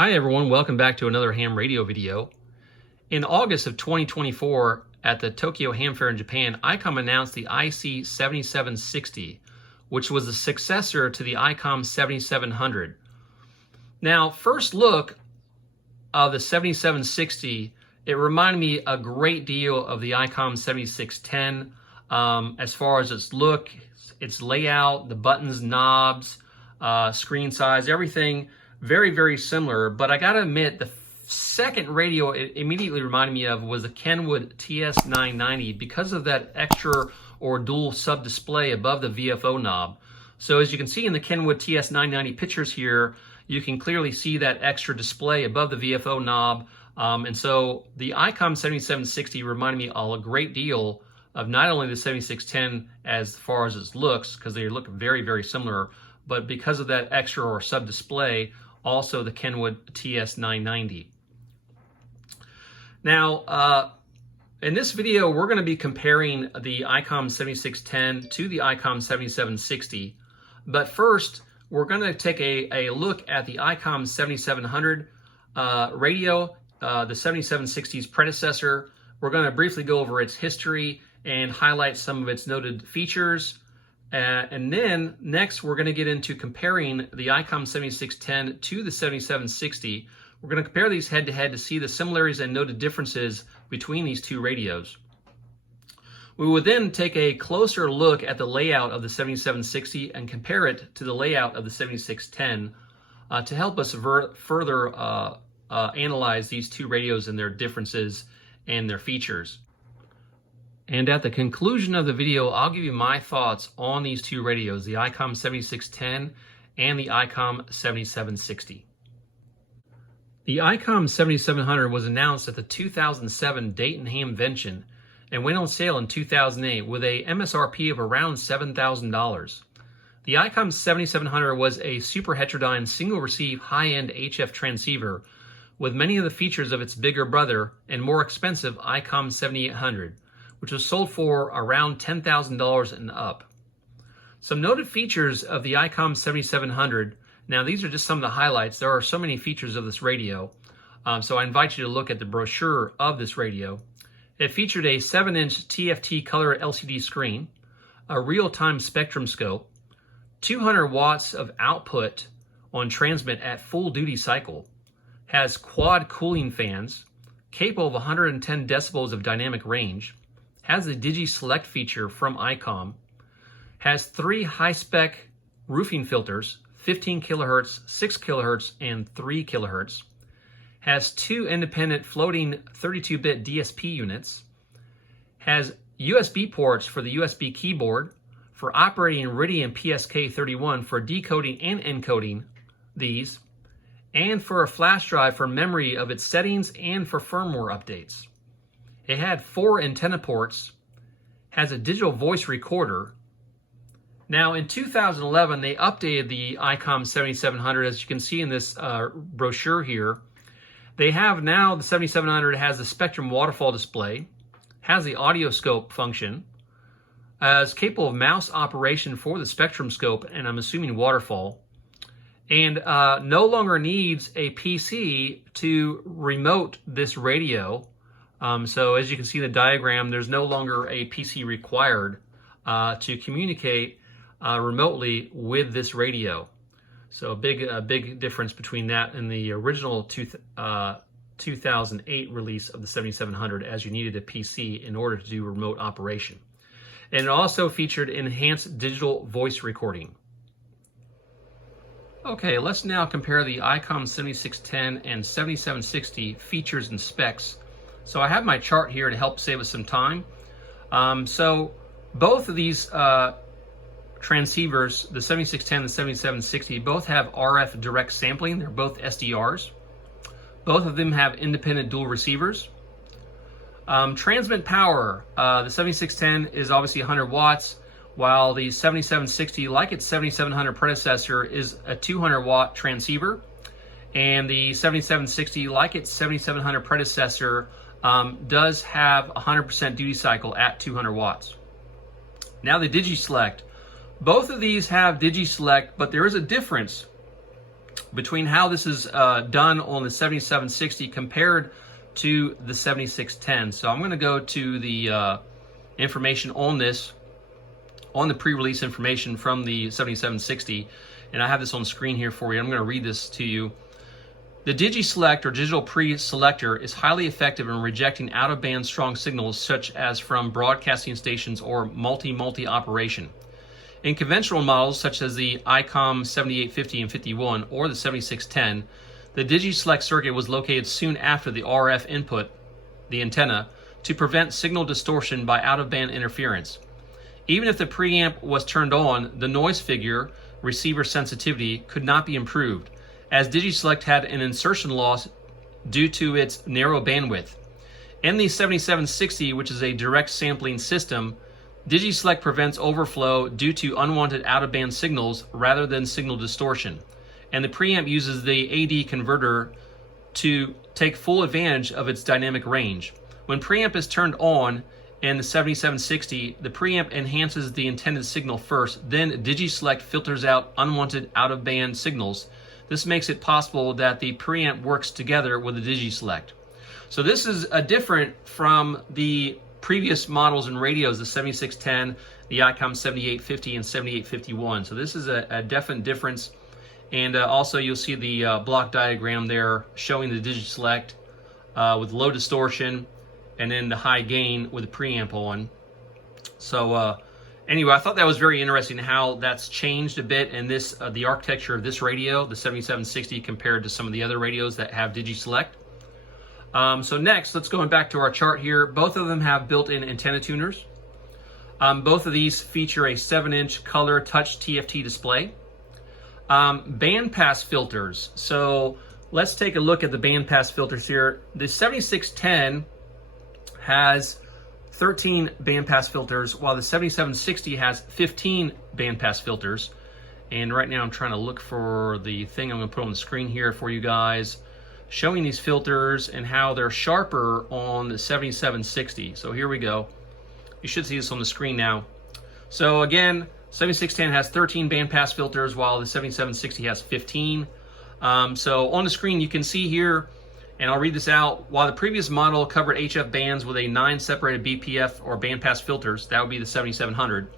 Hi everyone, welcome back to another ham radio video. In August of 2024 at the Tokyo Ham Fair in Japan, Icom announced the IC-7760, which was the successor to the Icom 7700. Now, first look of the 7760, it reminded me a great deal of the Icom 7610 as far as its look, its layout, the buttons, knobs, screen size, everything. Very, very similar, but I gotta admit, the second radio it immediately reminded me of was the Kenwood TS990 because of that extra or dual sub display above the VFO knob. So as you can see in the Kenwood TS990 pictures here, you can clearly see that extra display above the VFO knob. And so the Icom 7760 reminded me a great deal of not only the 7610 as far as its looks, because they look very, very similar, but because of that extra or sub display, also the Kenwood TS990. Now, in this video, we're going to be comparing the Icom 7610 to the Icom 7760. But first, we're going to take a look at the Icom 7700 radio, the 7760's predecessor. We're going to briefly go over its history and highlight some of its noted features. And then next, we're going to get into comparing the Icom 7610 to the 7760. We're going to compare these head to head to see the similarities and noted differences between these two radios. We will then take a closer look at the layout of the 7760 and compare it to the layout of the 7610 to help us further analyze these two radios and their differences and their features. And at the conclusion of the video, I'll give you my thoughts on these two radios, the Icom 7610 and the Icom 7760. The Icom 7700 was announced at the 2007 Dayton Hamvention and went on sale in 2008 with a MSRP of around $7,000. The Icom 7700 was a super heterodyne single receive high-end HF transceiver with many of the features of its bigger brother and more expensive Icom 7800. Which was sold for around $10,000 and up. Some noted features of the Icom 7700. Now, these are just some of the highlights. There are so many features of this radio, so I invite you to look at the brochure of this radio. It featured a 7-inch TFT color LCD screen, a real-time spectrum scope, 200 watts of output on transmit at full duty cycle, has quad cooling fans, capable of 110 decibels of dynamic range, has the Digi Select feature from Icom, has 3 high-spec roofing filters, 15 kilohertz, 6 kilohertz, and 3 kilohertz, has 2 independent floating 32-bit DSP units, has USB ports for the USB keyboard, for operating Iridium PSK31 for decoding and encoding these, and for a flash drive for memory of its settings and for firmware updates. It had 4 antenna ports, has a digital voice recorder. Now in 2011, they updated the Icom 7700, as you can see in this brochure here. They have now, the 7700 has the Spectrum waterfall display, has the audio scope function, is capable of mouse operation for the Spectrum scope, and I'm assuming waterfall, and no longer needs a PC to remote this radio. So as you can see in the diagram, there's no longer a PC required to communicate remotely with this radio. So a big difference between that and the original 2008 release of the 7700, as you needed a PC in order to do remote operation. And it also featured enhanced digital voice recording. Okay, let's now compare the Icom 7610 and 7760 features and specs. So I have my chart here to help save us some time. So both of these transceivers, the 7610 and the 7760, both have RF direct sampling. They're both SDRs. Both of them have independent dual receivers. Transmit power, the 7610 is obviously 100 watts, while the 7760, like its 7700 predecessor, is a 200 watt transceiver. And the 7760, like its 7700 predecessor, does have 100% duty cycle at 200 watts. Now the Digi Select. Both of these have Digi Select, but there is a difference between how this is done on the 7760 compared to the 7610. So I'm going to go to the information on this, on the pre-release information from the 7760, and I have this on the screen here for you. I'm going to read this to you. The DigiSelect or digital pre-selector is highly effective in rejecting out-of-band strong signals such as from broadcasting stations or multi operation. In conventional models such as the Icom 7850 and 51 or the 7610, the DigiSelect circuit was located soon after the RF input, the antenna, to prevent signal distortion by out-of-band interference. Even if the preamp was turned on, the noise figure, receiver sensitivity, could not be improved, as DigiSelect had an insertion loss due to its narrow bandwidth. In the 7760, which is a direct sampling system, DigiSelect prevents overflow due to unwanted out-of-band signals rather than signal distortion, and the preamp uses the AD converter to take full advantage of its dynamic range. When preamp is turned on in the 7760, the preamp enhances the intended signal first, then DigiSelect filters out unwanted out-of-band signals. This makes it possible that the preamp works together with the DigiSelect. So this is different from the previous models and radios, the 7610, the Icom 7850 and 7851. So this is a definite difference. And also you'll see the block diagram there showing the DigiSelect with low distortion and then the high gain with the preamp on. So anyway, I thought that was very interesting how that's changed a bit in this the architecture of this radio, the 7760, compared to some of the other radios that have DigiSelect. So next, let's go back to our chart here. Both of them have built-in antenna tuners. Both of these feature a 7-inch color touch TFT display. Bandpass filters. So let's take a look at the bandpass filters here. The 7610 has 13 bandpass filters, while the 7760 has 15 bandpass filters. And right now I'm trying to look for the thing I'm going to put on the screen here for you guys, showing these filters and how they're sharper on the 7760. So here we go. You should see this on the screen now. So again, 7610 has 13 bandpass filters, while the 7760 has 15. So on the screen you can see here, and I'll read this out. While the previous model covered HF bands with a 9 separated BPF or bandpass filters, that would be the 7700,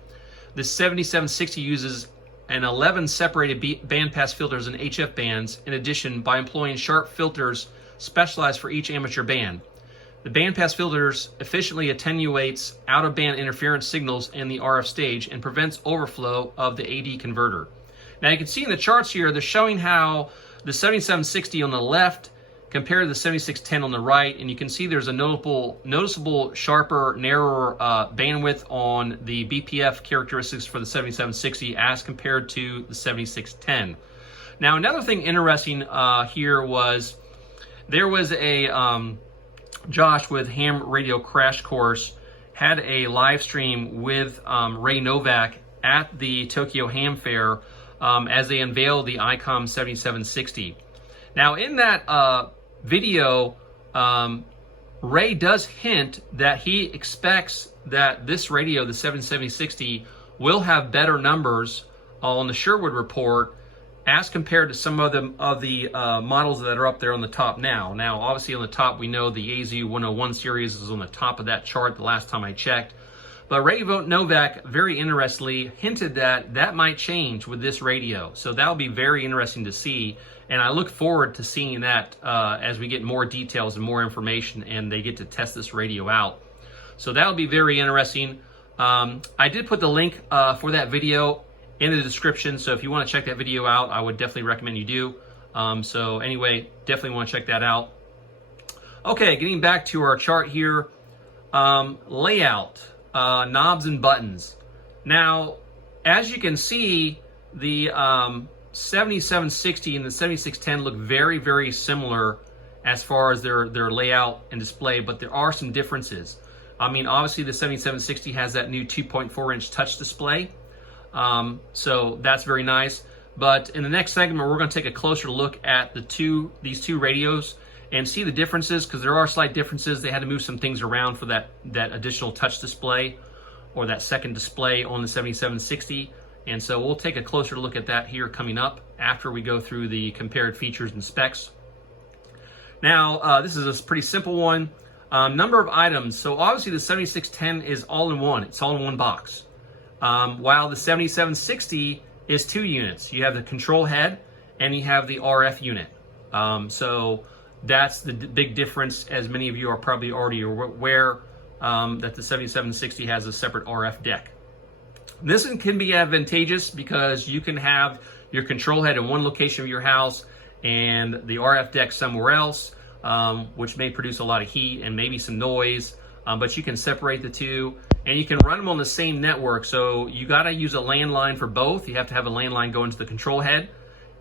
the 7760 uses an 11 separated bandpass filters and HF bands, in addition, by employing sharp filters specialized for each amateur band. The bandpass filters efficiently attenuates out-of-band interference signals in the RF stage and prevents overflow of the AD converter. Now you can see in the charts here, they're showing how the 7760 on the left compared to the 7610 on the right, and you can see there's a noticeable sharper, narrower bandwidth on the BPF characteristics for the 7760 as compared to the 7610. Now another thing interesting here was there was a Josh with Ham Radio Crash Course had a live stream with Ray Novak at the Tokyo Ham Fair as they unveiled the Icom 7760. Now in that video, Ray does hint that he expects that this radio, the 7760, will have better numbers on the Sherwood report as compared to some of the models that are up there on the top now. Now, obviously on the top, we know the AZU-101 series is on the top of that chart the last time I checked. But Ray Novak, very interestingly, hinted that that might change with this radio. So that'll be very interesting to see. And I look forward to seeing that as we get more details and more information and they get to test this radio out. So that'll be very interesting. I did put the link for that video in the description, so if you want to check that video out, I would definitely recommend you do. So anyway, definitely want to check that out. Okay, getting back to our chart here. Layout, knobs and buttons. Now, as you can see, the 7760 and the 7610 look very, very similar as far as their layout and display, but there are some differences. I mean, obviously the 7760 has that new 2.4-inch touch display, so that's very nice. But in the next segment, we're going to take a closer look at these two radios and see the differences, because there are slight differences. They had to move some things around for that additional touch display or that second display on the 7760. And so we'll take a closer look at that here coming up after we go through the compared features and specs. Now, this is a pretty simple one. Number of items. So obviously the 7610 is all-in-one. It's all-in-one box. While the 7760 is 2 units. You have the control head and you have the RF unit. So that's the big difference, as many of you are probably already aware, that the 7760 has a separate RF deck. This one can be advantageous because you can have your control head in one location of your house and the RF deck somewhere else, which may produce a lot of heat and maybe some noise, but you can separate the two and you can run them on the same network. So you got to use a landline for both. You have to have a landline go into the control head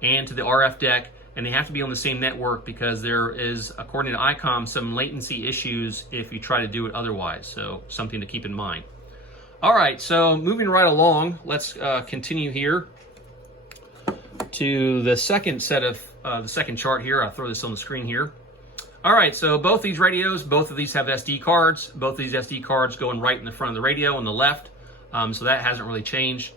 and to the RF deck, and they have to be on the same network because there is, according to Icom, some latency issues if you try to do it otherwise. So something to keep in mind. All right, so moving right along, let's continue here to the second set of the second chart here. I'll throw this on the screen here. All right, so both these radios, both of these have SD cards. Both of these SD cards going right in the front of the radio on the left, so that hasn't really changed.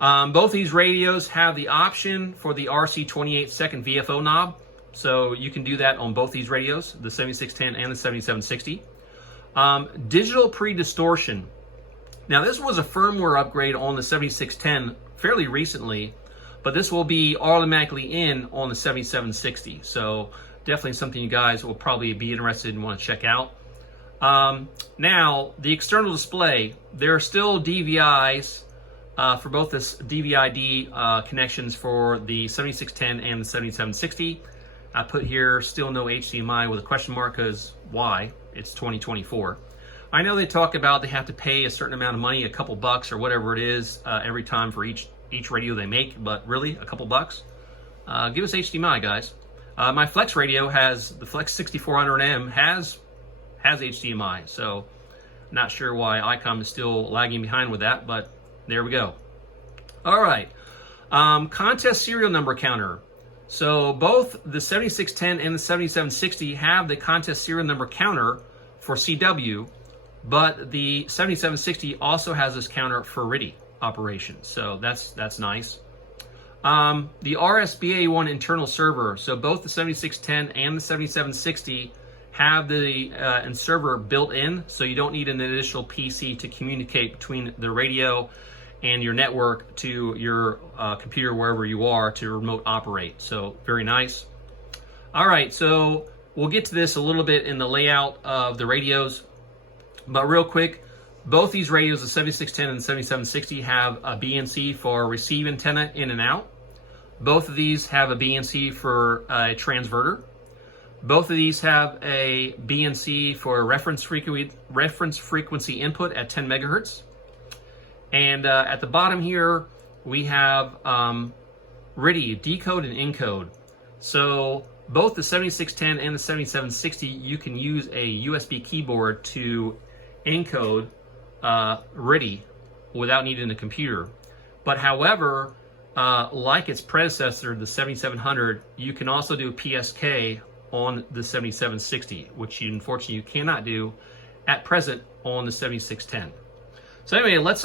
Both these radios have the option for the RC28 second VFO knob, so you can do that on both these radios, the 7610 and the 7760. Digital pre-distortion. Now this was a firmware upgrade on the 7610 fairly recently, but this will be automatically in on the 7760. So definitely something you guys will probably be interested and want to check out. Now the external display, there are still DVIs for both this DVI-D connections for the 7610 and the 7760. I put here still no HDMI with a question mark because why? It's 2024. I know they talk about they have to pay a certain amount of money, a couple bucks or whatever it is, every time for each radio they make, but really, a couple bucks? Give us HDMI, guys. My Flex radio has, the Flex 6400M has HDMI, so not sure why Icom is still lagging behind with that, but there we go. All right, contest serial number counter. So both the 7610 and the 7760 have the contest serial number counter for CW, but the 7760 also has this counter for RTTY operations, so that's nice. The RSBA1 internal server, so both the 7610 and the 7760 have the server built in, so you don't need an additional PC to communicate between the radio and your network to your computer wherever you are to remote operate, so very nice. All right, so we'll get to this a little bit in the layout of the radios, but real quick, both these radios, the 7610 and the 7760, have a BNC for receive antenna in and out. Both of these have a BNC for a transverter. Both of these have a BNC for reference frequency input at 10 megahertz. And at the bottom here, we have RTTY, decode and encode. So both the 7610 and the 7760, you can use a USB keyboard to encode RTTY without needing a computer. But however, like its predecessor, the 7700, you can also do PSK on the 7760, which unfortunately you cannot do at present on the 7610. So anyway, let's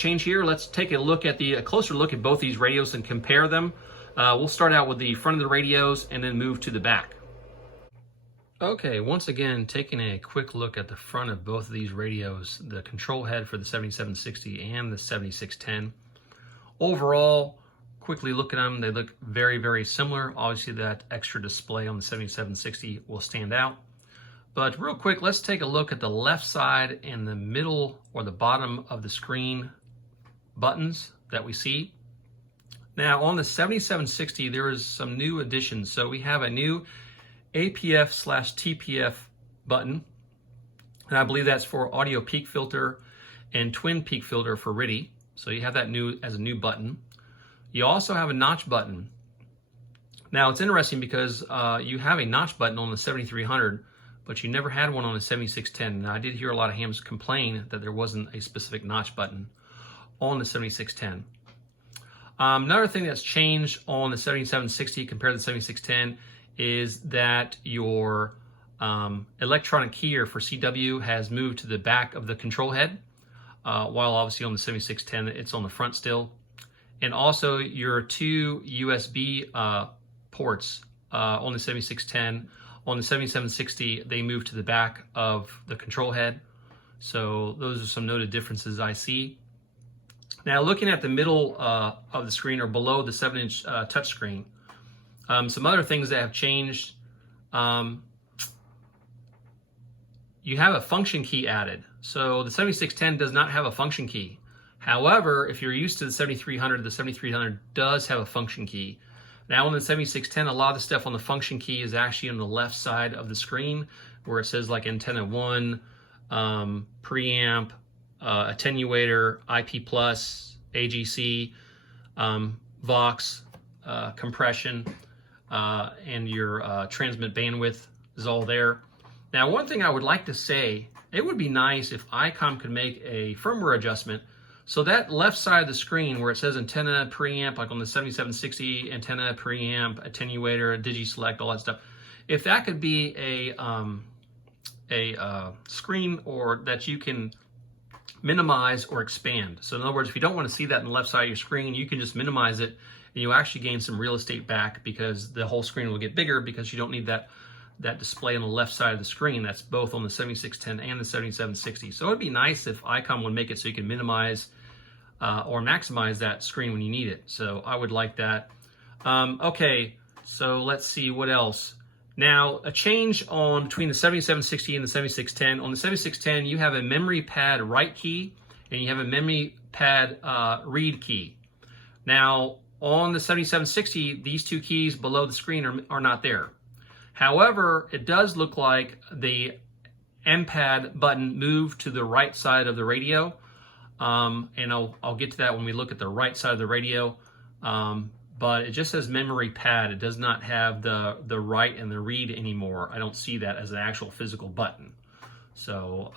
change here. Let's take a closer look at both these radios and compare them. We'll start out with the front of the radios and then move to the back. Okay, once again, taking a quick look at the front of both of these radios, the control head for the 7760 and the 7610. Overall, quickly look at them, they look very, very similar. Obviously that extra display on the 7760 will stand out. But real quick, let's take a look at the left side and the middle or the bottom of the screen buttons that we see. Now on the 7760, there is some new additions. So we have a new APF/TPF button, and I believe that's for audio peak filter and twin peak filter for RTTY. So you have that new as a new button. You also have a notch button. Now it's interesting because you have a notch button on the 7300, but you never had one on the 7610. Now I did hear a lot of hams complain that there wasn't a specific notch button on the 7610. Another thing that's changed on the 7760 compared to the 7610 is that your electronic keyer for CW has moved to the back of the control head, while obviously on the 7610 it's on the front still. and also your two USB ports on the 7610. On the 7760, they move to the back of the control head. So those are some noted differences I see. Now looking at the middle of the screen, or below the 7-inch touchscreen, some other things that have changed. You have a function key added. So the 7610 does not have a function key. However, if you're used to the 7300 does have a function key. Now on the 7610, a lot of the stuff on the function key is actually on the left side of the screen, where it says like antenna 1, preamp, attenuator, IP+, AGC, Vox, compression, and your transmit bandwidth is all there. Now, one thing I would like to say, it would be nice if Icom could make a firmware adjustment so that left side of the screen where it says antenna, preamp, like on the 7760, antenna, preamp, attenuator, digi-select, all that stuff, if that could be a screen or that you can minimize or expand. So in other words, if you don't want to see that on the left side of your screen, you can just minimize it and you actually gain some real estate back, because the whole screen will get bigger because you don't need that display on the left side of the screen. That's both on the 7610 and the 7760. So it'd be nice if Icom would make it so you can minimize or maximize that screen when you need it. So I would like that. Okay, so let's see what else. Now, a change on between the 7760 and the 7610. On the 7610, you have a memory pad write key and you have a memory pad read key. Now, on the 7760, these two keys below the screen are not there. However, it does look like the M-pad button moved to the right side of the radio. And I'll get to that when we look at the right side of the radio. But it just says memory pad. It does not have the write and the read anymore. I don't see that as an actual physical button. So,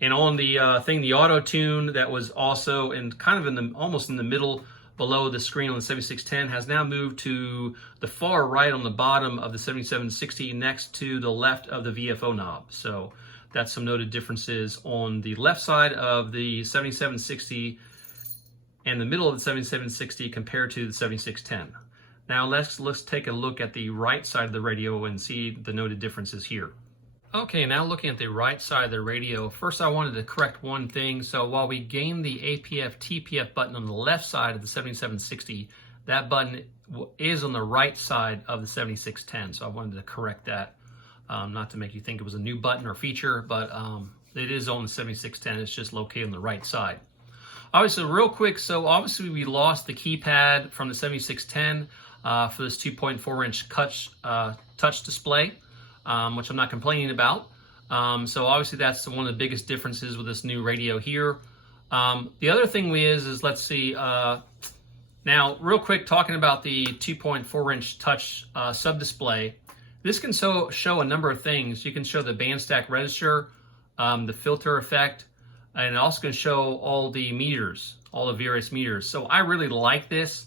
and on the thing, the auto tune that was also in kind of almost in the middle below the screen on the 7610 has now moved to the far right on the bottom of the 7760 next to the left of the VFO knob. So that's some noted differences on the left side of the 7760 and the middle of the 7760 compared to the 7610. Now let's take a look at the right side of the radio and see the noted differences here. Okay, now looking at the right side of the radio, first I wanted to correct one thing. So while we gained the APF TPF button on the left side of the 7760, that button is on the right side of the 7610. So I wanted to correct that, not to make you think it was a new button or feature, but it is on the 7610. It's just located on the right side. Obviously, real quick, so obviously we lost the keypad from the 7610 for this 2.4-inch touch display. Which I'm not complaining about. So obviously that's one of the biggest differences with this new radio here. The other thing is let's see, now real quick, talking about the 2.4-inch touch sub-display, this can show a number of things. You can show the band stack register, the filter effect, and it also can show all the meters, all the various meters. So I really like this.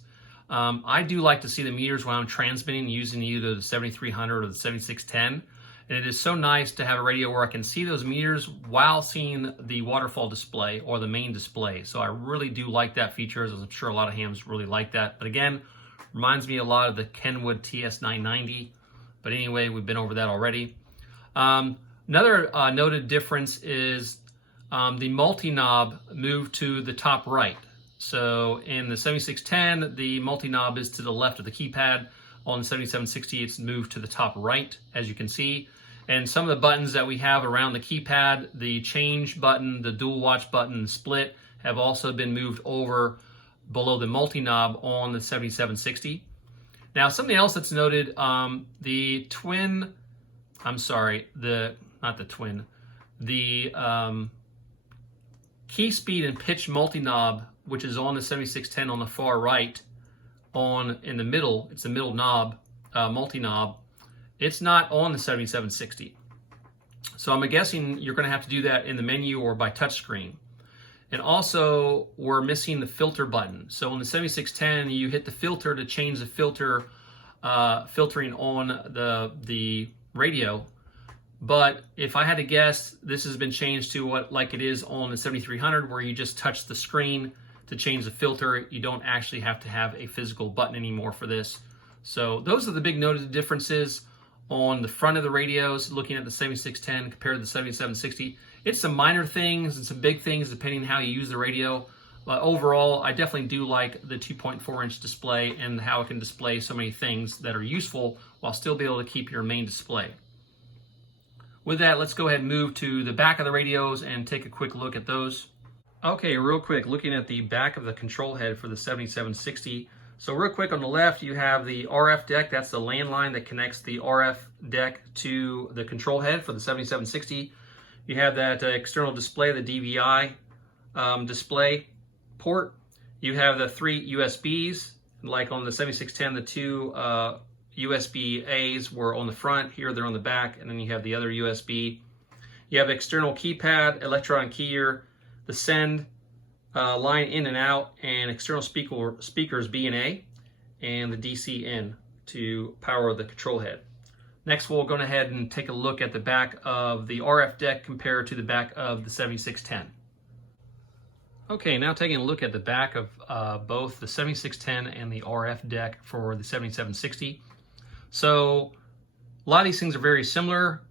I do like to see the meters when I'm transmitting using either the 7300 or the 7610. And it is so nice to have a radio where I can see those meters while seeing the waterfall display or the main display. So I really do like that feature, as I'm sure a lot of hams really like that. But again, reminds me a lot of the Kenwood TS990. But anyway, we've been over that already. Another noted difference is the multi-knob moved to the top right. So in the 7610, the multi-knob is to the left of the keypad. On the 7760, it's moved to the top right, as you can see. And some of the buttons that we have around the keypad, the change button, the dual watch button, split, have also been moved over below the multi-knob on the 7760. Now, something else that's noted, the key speed and pitch multi-knob, which is on the 7610 on the far right, in the middle, it's the middle knob, multi-knob, it's not on the 7760. So I'm guessing you're going to have to do that in the menu or by touchscreen. And also, we're missing the filter button. So on the 7610, you hit the filter to change the filtering on the radio. But if I had to guess, this has been changed to what like it is on the 7300, where you just touch the screen to change the filter. You don't actually have to have a physical button anymore for this. So those are the big noted differences on the front of the radios, looking at the 7610 compared to the 7760. It's some minor things and some big things depending on how you use the radio. But overall, I definitely do like the 2.4-inch display and how it can display so many things that are useful while still be able to keep your main display. With that, let's go ahead and move to the back of the radios and take a quick look at those. Okay, real quick, looking at the back of the control head for the 7760. So real quick, on the left, you have the RF deck. That's the landline that connects the RF deck to the control head for the 7760. You have that external display, the DVI display port. You have the 3 USBs, like on the 7610, the 2 USB-A's were on the front. Here they're on the back, and then you have the other USB. You have external keypad, electron keyer, the send line in and out, and external speakers B and A, and the DC in to power the control head. Next, we'll go ahead and take a look at the back of the RF deck compared to the back of the 7610. Okay, now taking a look at the back of both the 7610 and the RF deck for the 7760. So a lot of these things are very similar.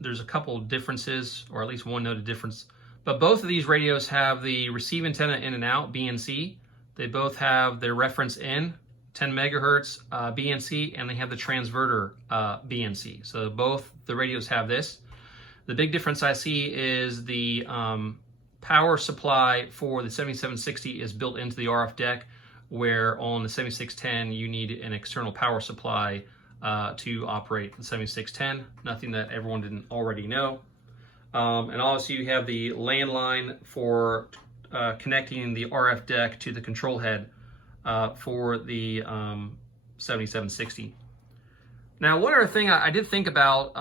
There's a couple differences, or at least one noted difference. But both of these radios have the receive antenna in and out, BNC. They both have their reference in, 10 megahertz BNC, and they have the transverter BNC. So both the radios have this. The big difference I see is the power supply for the 7760 is built into the RF deck, where on the 7610 you need an external power supply to operate the 7610, nothing that everyone didn't already know. And also you have the landline for connecting the RF deck to the control head for the 7760. Now, one other thing I did think about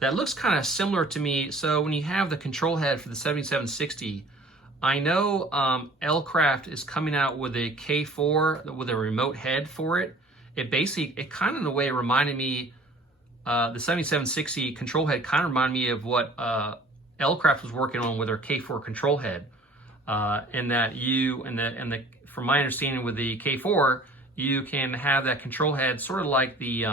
that looks kind of similar to me. So when you have the control head for the 7760, I know L-Craft is coming out with a K4 with a remote head for it. It kind of in a way reminded me, the 7760 control head kind of reminded me of what L-Craft was working on with their K4 control head. In that from my understanding with the K4, you can have that control head sort of like the,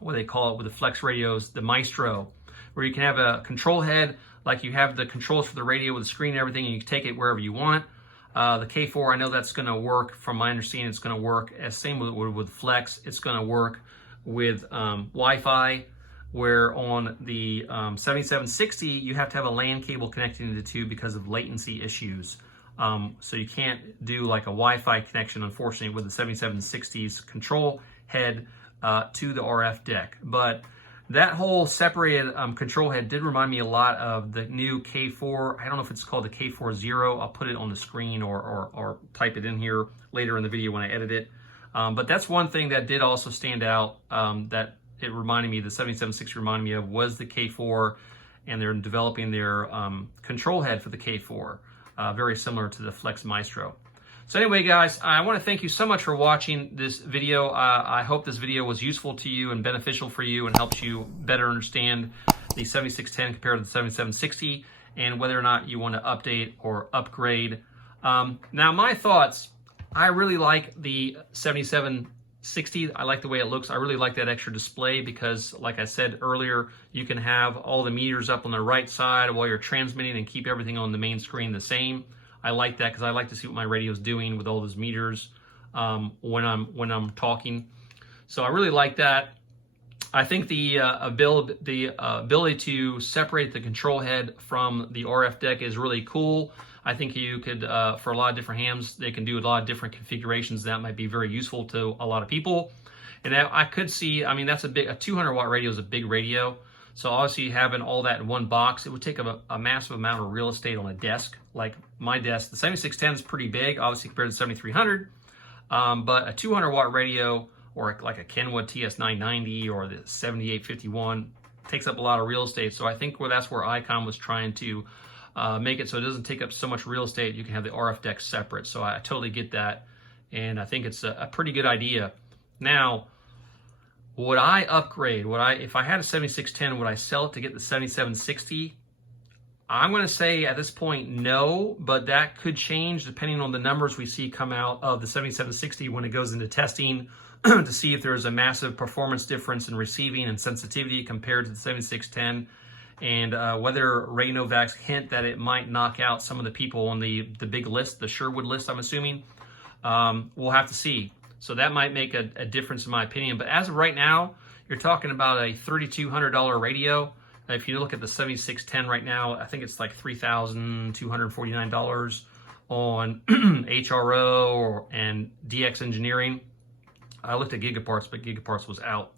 what they call it with the flex radios, the Maestro, where you can have a control head like you have the controls for the radio with the screen and everything, and you can take it wherever you want. The K4, I know that's going to work. From my understanding, it's going to work as same with Flex. It's going to work with Wi-Fi, where on the 7760, you have to have a LAN cable connecting to the two because of latency issues. So you can't do like a Wi-Fi connection, unfortunately, with the 7760's control head to the RF deck. But that whole separated control head did remind me a lot of the new K4. I don't know if it's called the K40. I'll put it on the screen or type it in here later in the video when I edit it. But that's one thing that did also stand out that it reminded me, the 7760 reminded me of, was the K4, and they're developing their control head for the K4, very similar to the Flex Maestro. So anyway, guys, I want to thank you so much for watching this video. I hope this video was useful to you and beneficial for you and helps you better understand the 7610 compared to the 7760 and whether or not you want to update or upgrade. Now, my thoughts, I really like the 7760. I like the way it looks. I really like that extra display because, like I said earlier, you can have all the meters up on the right side while you're transmitting and keep everything on the main screen the same. I like that because I like to see what my radio is doing with all those meters when I'm talking. So I really like that. I think the ability to separate the control head from the RF deck is really cool. I think you could, for a lot of different hams, they can do a lot of different configurations that might be very useful to a lot of people. And I could see, I mean, that's a 200 watt radio is a big radio. So obviously having all that in one box, it would take a massive amount of real estate on a desk. Like my desk, the 7610 is pretty big, obviously compared to the 7300. But a 200 watt radio, or like a Kenwood TS990 or the 7851, takes up a lot of real estate. So I think that's where Icom was trying to make it so it doesn't take up so much real estate. You can have the RF deck separate. So I totally get that. And I think it's a pretty good idea. Now, Would I upgrade? If I had a 7610, would I sell it to get the 7760? I'm going to say at this point, no, but that could change depending on the numbers we see come out of the 7760 when it goes into testing to see if there's a massive performance difference in receiving and sensitivity compared to the 7610, and whether Ray Novak's hint that it might knock out some of the people on the big list, the Sherwood list, I'm assuming. We'll have to see. So that might make a difference in my opinion. But as of right now, you're talking about a $3,200 radio. If you look at the 7610 right now, I think it's like $3,249 on HRO and DX Engineering. I looked at Gigaparts, but Gigaparts was out.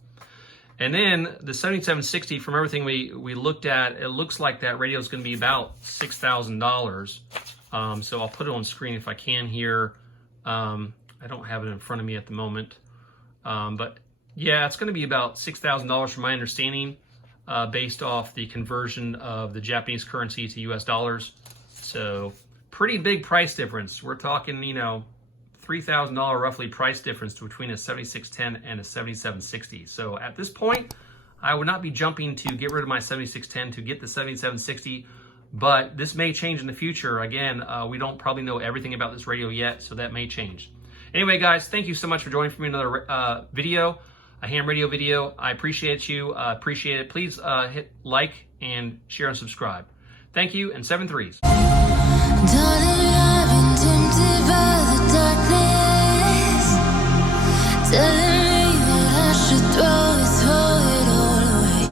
And then the 7760, from everything we looked at, it looks like that radio is going to be about $6,000. So I'll put it on screen if I can here. I don't have it in front of me at the moment. But yeah, it's going to be about $6,000 from my understanding, based off the conversion of the Japanese currency to US dollars. So pretty big price difference. We're talking, you know, $3,000 roughly price difference between a 7610 and a 7760. So at this point, I would not be jumping to get rid of my 7610 to get the 7760, but this may change in the future. Again, we don't probably know everything about this radio yet, so that may change. Anyway, guys, thank you so much for joining for me another video, a ham radio video. I appreciate you. Appreciate it. Please hit like and share and subscribe. Thank you, and 7 threes. Darling, I've been tempted by the darkness, telling me that I should throw